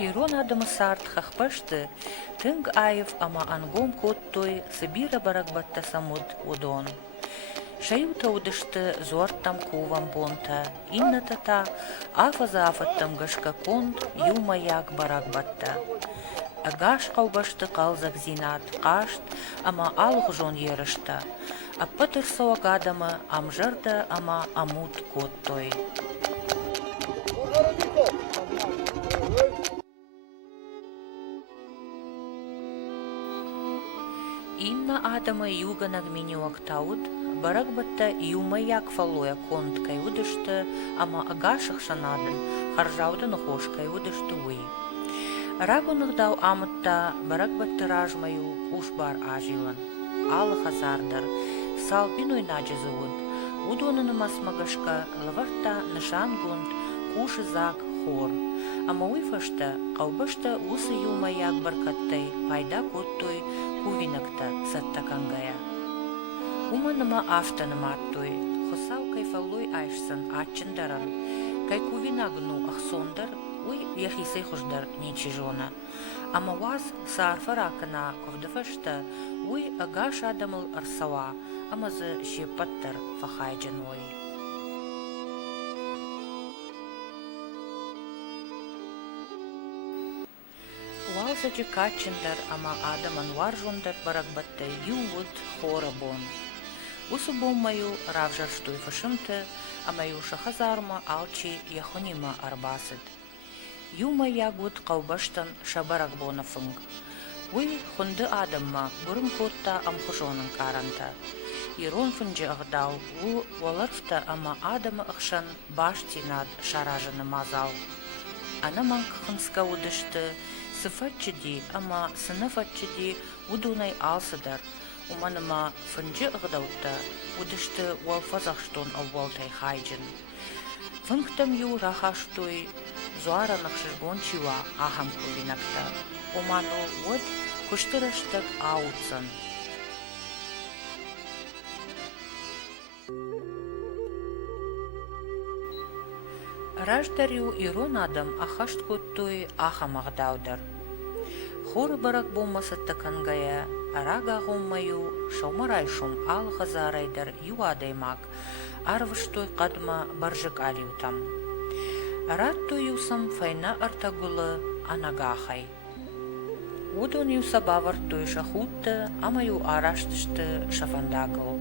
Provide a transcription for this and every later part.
Ирон адымы сарт хахпашты, тынг айв ама ангом коттой Сибира барагбатта самуд удон. Шаюта удышты зуарттам кувам бонта, иннатата афаза афаттам гашка конд юмаяк барагбатта. Агаш қаубашты қалзак зинат қашт, ама алух жон ерышта. Аппатыр соагадамы амжарда ама амут коттой. Инна адама юганаг миниуактауд, барагбатта юмаяк фалоя конткай удышты, ама агашых шанадын, харжаудан хошкай удышты уи. Рагунагдау амытта барагбатты ражмаю кушбар ажилан, алы хазардар, салбиной наджизуд, удонын масмагашка лаварта нышангунд кушызак хор. Ама уйфашта, қаубашта усы юмаяк баркаттай, пайда коттой, кувинакта саттакангая. Уманыма афтаныма аттой, хосау кайфалой айшсан ачындаран, кай кувинагну ахсондар, уй яхисай хуждар нечижона. Ама ваз саарфаракана ковдафашта, уй агаш адамыл арсава, амазы шепаттар фахайджаной. Валзаджи качындар ама адаман варжундар барагбатта ювуд хорабон. Усу боммаю равжарштуй фашымты, амаю шахазарма алчи яхонима арбасыд. Юма ягуд қаубаштан шабарагбона фынг. Уй хунды адамма бурым котта амхушонын каранта. Ирон фынжы ағдау, у валарфта ама адамы ықшан башти над шаражыны мазал. Анаман кхынска удышты, сыфатчыди, ама сынафатчыди удунай алсыдар. Уманыма фынжы ығдаутта, удышты уалфазахштон аввалтай хайджын. Фынгтам ю рахаштой, зуаранық шыргончива ахам кулинакта. Уману уд куштыраштак аутсан. Раждарю ирон адам ахашт коттой ахам ағдаудар. Хоры барак болмасы такангая, арага ғоммаю шаумарайшум алғазарайдар юадаймак, арвыштой қадма баржык алиутам. Араттой юсам файна артагулы анагахай. Удон юса бавартой шахутты, амаю араштышты шафандагыл.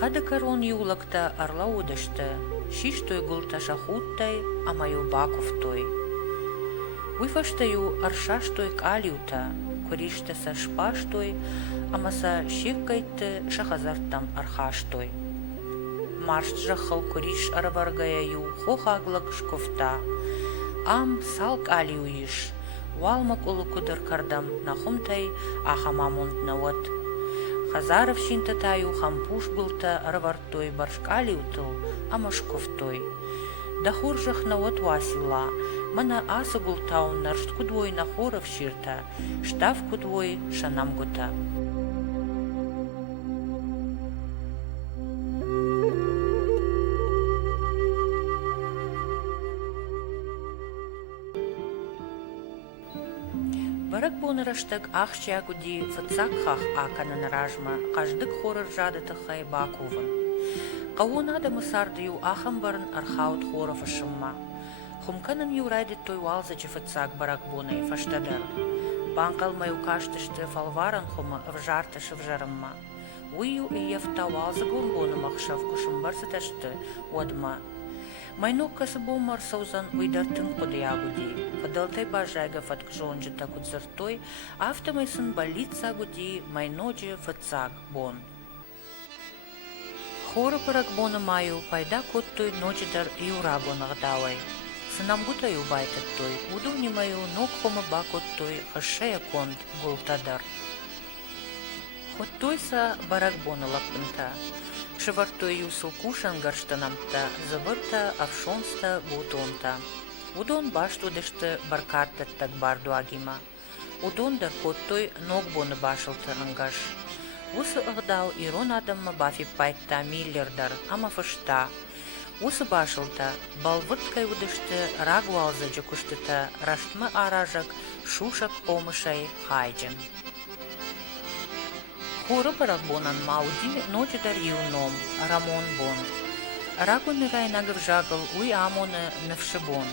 Қады карон юлакта арла удышты, шиштой гулта шахуттай, амаю баковтой. Уйфаштаю аршаштой калиута, кориштаса шпаштой, амаса шеккайты шахазартам архаштой. Маршт жахал кориш арабаргаяю хохаглак шковта, ам салк алиуиш, валмак улукудар кардам нахумтай ахамамунд навод. Хазаров шинтатаю хампуш былта равартой баршкалиутыл, амашковтой. Дахуржах навод васила, мана аса гултаун наршткудвой нахоров ширта, штавкудвой шанамгута. Барак бонораштак ахчагуди фацакхах аканан ражма, каждык хорор жадытыхай бакуван. Кауон адамы сардыю ахамбарын архаут хоров ашымма. Хумканын юрайдит той валзачы фыцак баракбуны фаштадар. Банкал маю каштышты фалваран хума вжартышы вжарымма. Уйю и ефта валза гумбуны махшав кушымбарсыташты одма. Майнук касыбумар саузан уйдартын кудыягуди. Кадалтай бажайга фаткжонжыта кудзыртой, автомайсын больница гуди майноджи фыцак бон. Хоры паракбоны маю пайда коттой ночидар юрагонагдавай. Сынам гутаю байтаттой, удувни маю ног хома бакоттой хашея конд гултадар. Хоттойса баракбоны лаппынта. Шывартой юсыл кушан гарштанамта, завырта авшонста бутонта. Удон баштудышты баркаттаттак барду агима. Удондар коттой ногбоны башылты ангаш. Усы ығдау ирон адамма бафи пайтта миллердар, ама фышта. Усы башылта, балвырткай удышты рагвалза джекуштыта, раштмы аражак, шушак омышай хайджан. Хоры баракбонан мауди ночидар юном, рамон бон. Рагуны райнагов жагал уй амоны навшибон.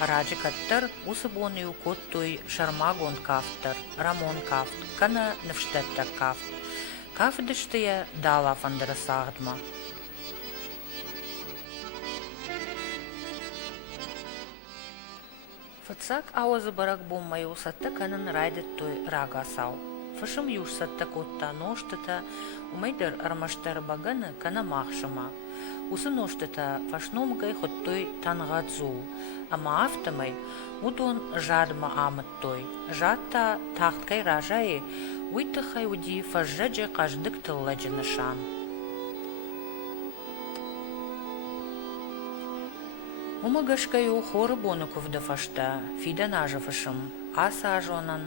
Раджикаттар усы боны укоттуй шармагон кафтар, рамон кафт, кана навштеттар кафт. Кафдыштыя дала фандарасагдма. Фыцак ауазы баракбон маю сатта канын райдет той рагасау. Фышым юж сатта котта ноштыта, умайдар армаштар баганы кана махшыма. Усы ноштыта фашномгай хоттой тангадзу, ама автомай удон жадма амыттой. Жадта тахткай ражайы, уйтыхай уди фажжаджи каждык тылладжы нышан. Умагашкаю хоры боны кувды фашта, фидан ажы фышым, аса ажонан,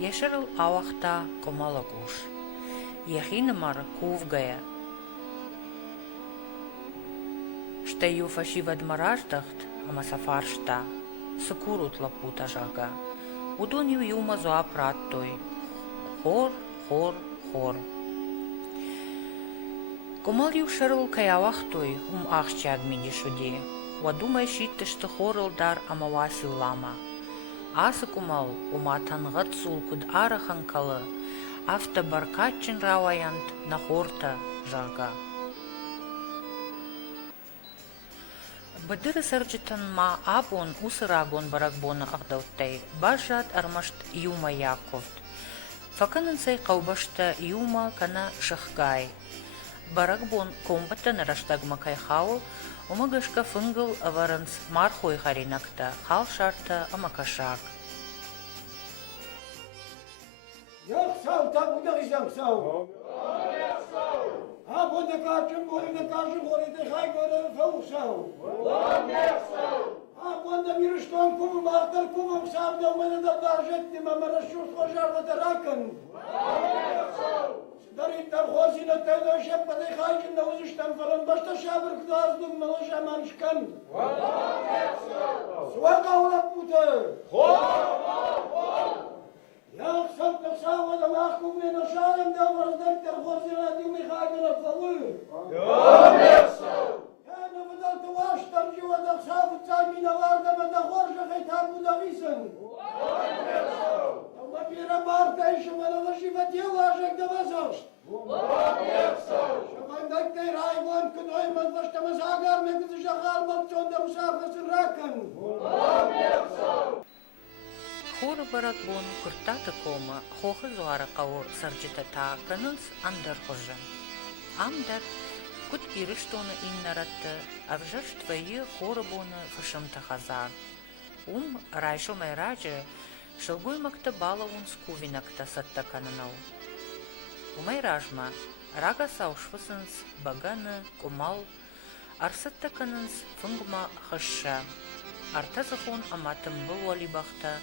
яшырыл ауақта комалы куш. Яхинымар кувгая. Штаю фашивад мараждахт, ама сафаршта, сыкурут лапута жага. Удонью юма зоапрат той. Хор, хор, хор. Комал юшырыл каявахтой, ахчаг минди шуди. Вадумай шиттышты хорыл дар амавасил лама. Асы кумал уматангат сулкуд араханкалы, авто баркатчин раваянт на хорта жага. Бадыры сарджитан ма абон усырагон баракбона агдавтай, бажат армашт юма яковт. Факанын сай каубашта юма кана шахгай. Баракбон комбата нараштагма кайхау, умагашка фынгыл аваранс мархой харинакта, хал шарта амакашак. Яхсау, там удар яхсау. Або да кажем, горе да хай горе фаусау. Або да мирштон кум мартар кум сам да мене да даржет не мама шуш хожар да ракан. Дарит там хозина да шеп да хай на узиш там фалан башта шабр кдаз дум малаша маншкан. Суака ула пута. Ja, sant nog samen de maag komen in de zaal en dan was het ter godsdienst die mij gaat in het verloor. Ja, meer zo. Ja, dan we dat te was, dan zien we dat samen zijn in de waarde met de godsdienst hebben moeten wissen. Ja, meer zo. Dan heb je een paar tijdje, maar dan was je wat heel was ik de was als. Ja, meer zo. Zo van dat de rijman kan iemand was te zeggen, met de zagal wat zonder s'avonds raken. Ja, meer zo. Хоры баракбон куртата кома, хохы зуара каур сарджитата канынс андар хожа. Амдар кут ирыштоны иннаратты, авжар твои хоры боны фашымта хазар. Райшо майраджы, шылгуй макта балавун скувинакта сатта канынау. Майражма, рага саушфысынс, баганы, кумал, арсатта канынс фынгма хыша. Артазахон аматым был валибахта,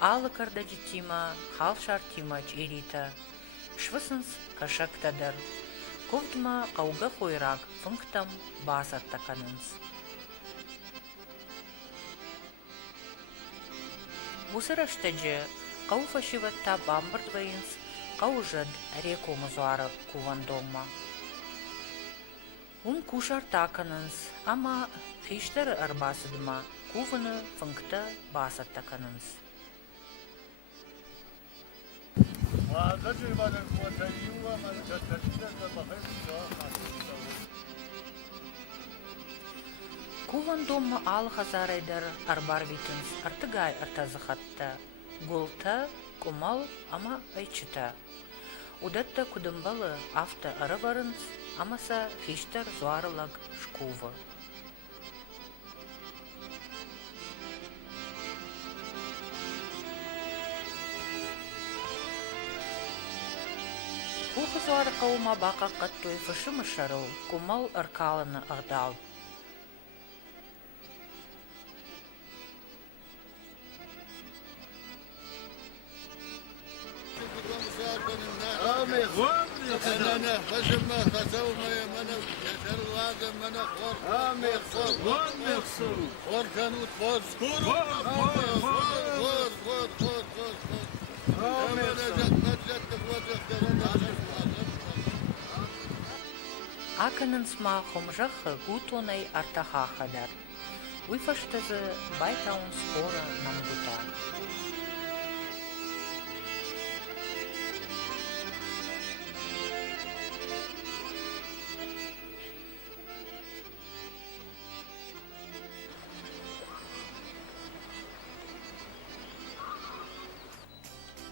Алы кардадитима, хал шартима чирита, швысынс кашактадар, ковдма кауга хойрак, функтам басатта канынс. Усыраштаджы, кау фашиватта бамбардвайынс, кау жад реку музуара кувандома. Кушарта канынс, ама хиштар арбасыдма, Kuvene funkte basattakınız. Kuvan domma al hazar eder arbar vitins artıgay artazıhatta. Gulta, kumal ama ayçıta. Udatta kudumbalı afta aravarınız amasa hiçter zuarılag şkuva. Kuhu zuarı kavuma baka kattoy fışımışarı kumal arkalını ağdal. أنا خشمنا خسونا يمنا يسر الواقع منا خور خور كانوا تفوز Akının sma xomжахы гутонай артахахадар. Уйфаштазы байтаун спора намгута.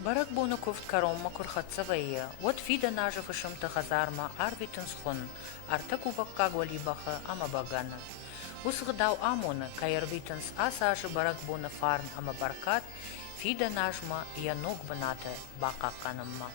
Барак Бонаков каромма курхатсавая, вот фида наживышым тахазарма арвитенсхон, артакувакка голибаха амабагана. Усгдау амона, каервитенс асажи барак Бона фарн амабаркат, фида нажма янок баната бака канамма.